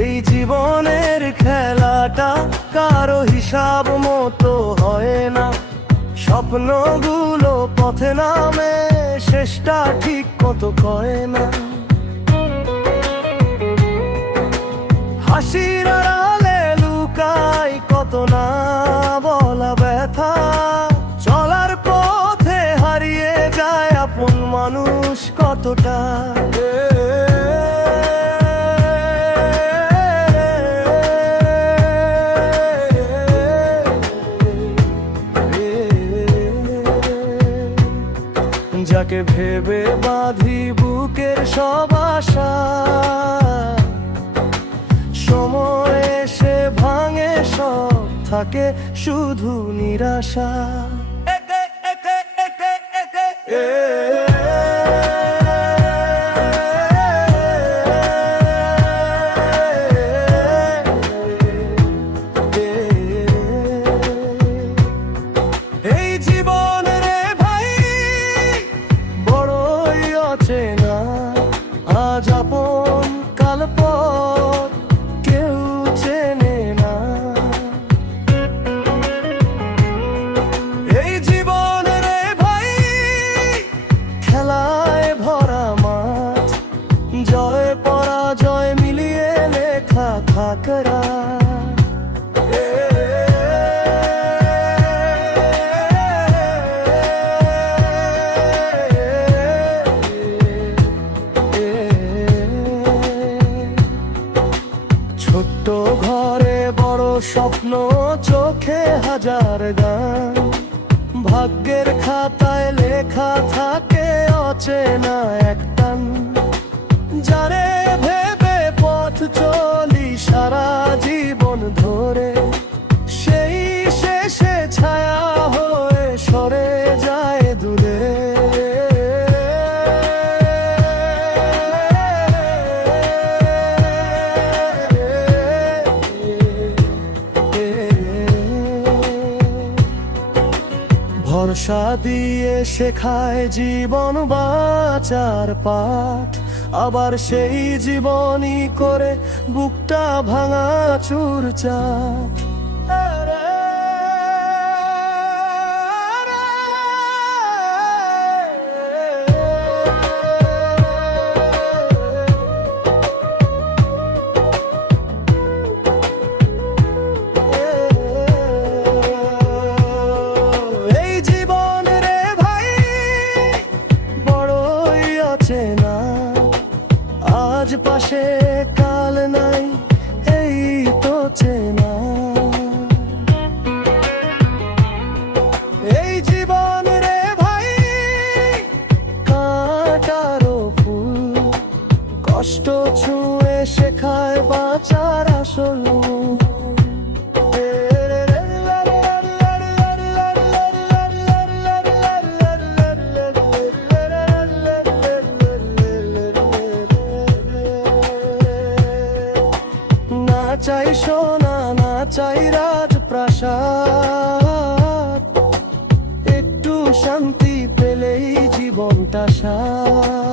এই জীবনের খেলাটা কারো হিসাব মতো হয় না। স্বপ্নগুলো পথে নামে, শেষটা ঠিক মতো কয় না। হাসির আড়ালে লুকাই কত না বলা ব্যথা। চলার পথে হারিয়ে যায় আপন মানুষ কতটা। যাকে ভেবে বাঁধি বুকের সব আশা, সময় এসে ভাঙে সব, থাকে শুধু নিরাশা। এই জীবন রে ভাই বড়ই অচেনা, আজ আপন কাল পর কেউ চেনে না। এই জীবন রে ভাই খেলায় ভরা মাঠ, জয় পরাজয় মিলিয়ে লেখা থাকরা। ছোট্ট ঘরে বড় স্বপ্ন, চোখে হাজার গান, ভাগ্যের খাতায় লেখা থাকে অচেনা এক টান। যারে ভেবে পথ চলি সারা জীবন ধরে, সেই শেষে ছায়া হয়ে সরে যায় দূরে। ভরসা দিয়ে শেখায় জীবন বাঁচার পাঠ, আবার সেই জীবনই করে বুকটা ভাঙা চুরচার। আজ পাশে কাল নাই, এই তো চেনা। এই জীবন রে ভাই কাঁটারও ফুল, কষ্ট ছুঁয়ে শেখায় বাঁচার আসল। চাই সোনা না চাই রাজপ্রাসাদ, একটু শান্তি পেলেই জীবনটা সার।